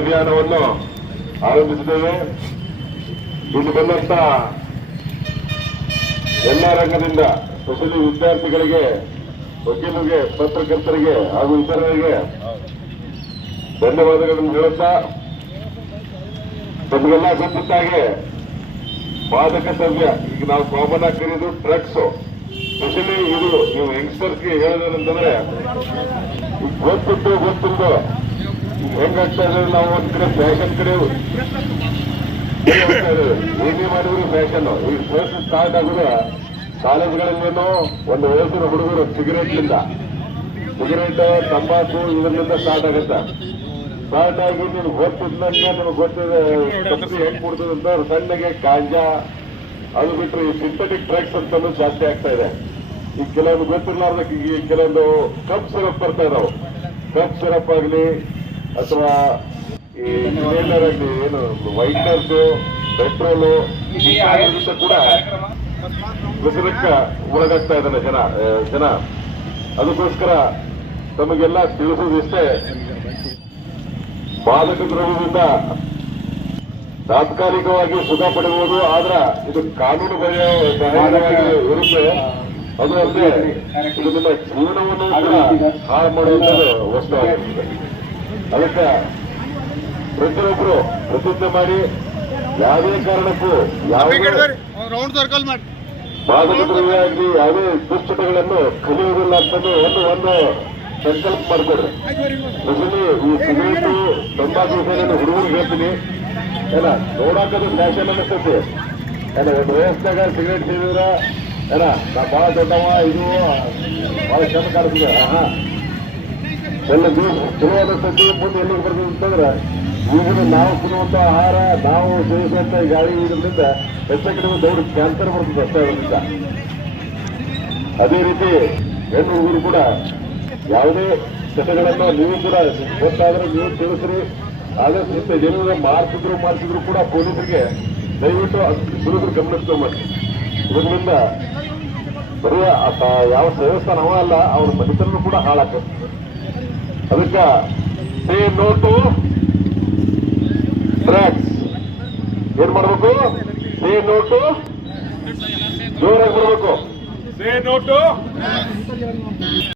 ಅಭಿಯಾನವನ್ನು ಆರಂಭಿಸಿದ್ದೇವೆ. ಇಲ್ಲಿ ಬಂದಂತ ಎಲ್ಲ ರಂಗದಿಂದ ಸ್ಪೆಷಲಿ ವಿದ್ಯಾರ್ಥಿಗಳಿಗೆ, ವಕೀಲರಿಗೆ, ಪತ್ರಕರ್ತರಿಗೆ ಹಾಗೂ ಇತರರಿಗೆ ಧನ್ಯವಾದಗಳನ್ನು ಹೇಳುತ್ತಾ ತಮಗೆಲ್ಲ ಗೊತ್ತಿದ್ದಾಗೆ ಮಾದಕ ದ್ರವ್ಯ, ಈಗ ನಾವು ಕಾಮನ್ ಆಗಿ ಕರೆಯೋದು ಡ್ರಗ್ಸ್ ಸ್ಪೆಷಲಿ ಇದು ನೀವು ಯಂಗ್ಸ್ಟರ್ಸ್ಗೆ ಹೇಳಿದ್ರೆ ಗೊತ್ತಿತ್ತು ಗೊತ್ತಿದ್ದು ಹೆಂಗಾಗ್ತಾ ನಾವು ಒಂದ್ ಕಡೆ ಫ್ಯಾಷನ್ ಕಡೆ ಏನೇ ಮಾಡಿದ್ರು ಫ್ಯಾಷನ್ ಈಗ ಫಸ್ಟ್ ಸ್ಟಾರ್ಟ್ ಆಗುದ ಕಾಲೇಜ್ಗಳಲ್ಲೇನೋ ಒಂದು ವಯಸ್ಸಿನ ಹುಡುಗರು ಸಿಗರೇಟ್ನಿಂದ. ಸಿಗರೇಟ್, ತಂಬಾಕು ಇದರಿಂದ ಸ್ಟಾರ್ಟ್ ಆಗುತ್ತೆ. ಸ್ಟಾರ್ಟ್ ಆಗಿ ನೀನು ಗೊತ್ತಿದ್ದಂಗೆ ನಿನಗೆ ಗೊತ್ತಿದೆ ಹೆಂಗ್ ಕೊಡ್ತದೆ ಅಂತ ಸಣ್ಣಗೆ ಕಾಂಜಾ ಅದು ಬಿಟ್ಟರೆ ಈ ಸಿಂಥೆಟಿಕ್ ಡ್ರಗ್ಸ್ ಅಂತಲೂ ಜಾಸ್ತಿ ಆಗ್ತಾ ಇದೆ. ಈ ಕೆಲವೊಂದು ಗೊತ್ತಿರ್ಲಾರ್ದಕ್ಕೆ ಈ ಕೆಲವೊಂದು ಕಪ್ ಸಿರಪ್ ಬರ್ತಾ ಇದಾವೆ. ಕಪ್ ಸಿರಪ್ ಆಗಲಿ ಅಥವಾ ಈ ಸಿಲಿಂಡರ್ ಅಲ್ಲಿ ಏನು ವೈಟ್ನರ್ಸ್ ಪೆಟ್ರೋಲು ಕೂಡ ವ್ಯಸನಕ್ಕ ಒಳಗಾಗ್ತಾ ಇದ್ದಾನೆ ಜನ ಜನ. ಅದಕ್ಕೋಸ್ಕರ ತಮಗೆಲ್ಲ ತಿಳಿಸೋದಿಷ್ಟೇ ಮಾದಕ ದ್ರವ್ಯದಿಂದ ತಾತ್ಕಾಲಿಕವಾಗಿ ಸುಖ ಪಡೆಯುವುದು, ಆದ್ರ ಇದು ಕಾನೂನು ಬಗೆಯಾಗಿ ಇರುತ್ತೆ. ಅದು ಅಲ್ಲದೆ ಇದು ನಿಮ್ಮ ಜೀವನವನ್ನು ಹಾಳು ವಸ್ತು ವಸ್ತುವಾಗಿರ್ತದೆ ಅದಕ್ಕೆ ಪ್ರತಿಯೊಬ್ಬರು ಪ್ರತಿಜ್ಞೆ ಮಾಡಿ ಯಾವುದೇ ಕಾರಣಕ್ಕೂ ಆಗಲಿ ಯಾವುದೇ ದುಶ್ಚಟಗಳನ್ನು ಕಲಿಯುವುದಿಲ್ಲ ಅಂತಂದು ಒಂದು ಒಂದು ಸಂಕಲ್ಪ ಮಾಡ್ಕೊಡ್ರಿ. ಮೊದಲು ಈ ಸಿಗರೇಟು ತಂಬಾಕು ವಿಷಯವನ್ನು ಹುಡುಗರು ಹೇಳ್ತೀನಿ. ಏನ ನೋಡಾಕದು ಫ್ಯಾಷನ್ ಅನ್ನಿಸ್ತೈತಿ. ಏನ ಒಂದು ವಯಸ್ಸಿನಾಗ ಸಿಗರೇಟ್ ಸೇವಿದ್ರ ಏನ ನಾ ಭಾಳ ದೊಡ್ಡವ ಇದು ಭಾಳ ಚಂದ ಕಾಣ್ತದೆ ಹಾ ಎಲ್ಲ ದಿವಸ ಚಲೋ ಅನಿಸ್ತೈತಿ ಮುಂದೆ ಎಲ್ಲಿಗೆ ಬರ್ತದೆ ಅಂತಂದ್ರೆ ಈಗಿನ ನಾವು ತಿನ್ನುವಂತ ಆಹಾರ, ನಾವು ಸೇವಿಸುವಂತ ಗಾಳಿ ಇದರಿಂದ ಹೆಚ್ಚು ಕಡಿಮೆ ದೌಡ್ ಕ್ಯಾನ್ಸರ್ ಬರ್ತದೆ ಅಷ್ಟೇ ಅದರಿಂದ ಅದೇ ರೀತಿ ಹೆಣ್ಣು ಹುಡುಗರು ಕೂಡ ಯಾವುದೇ ಚಟಗಳನ್ನು ನೀವು ಕೂಡ ಗೊತ್ತಾದ್ರೆ ನೀವು ತಿಳಿಸ್ರಿ. ಆದಷ್ಟು ಜನರ ಮಾರ್ತಿದ್ರು ಮಾರ್ತಿದ್ರು ಕೂಡ ಪೊಲೀಸರಿಗೆ ದಯವಿಟ್ಟು ಸುರಿದ್ರು ಗಮನಿಸ್ತಾ ಮಾಡಿ ಇದರಿಂದ ಬರೀ ಯಾವ ದೇವಸ್ಥಾನ ಅವ ಅಲ್ಲ, ಅವ್ರ ಮನೆತನೂ ಕೂಡ ಹಾಳಾಗ್ತದೆ. ಅದಕ್ಕೆ ಸೇ ನೋಟು. ಡ್ರಗ್ಸ್ ಏನ್ ಮಾಡ್ಬೇಕು? Say no to. ಜೋರಾಗಿ ಬರ್ಬೇಕು. Say no to.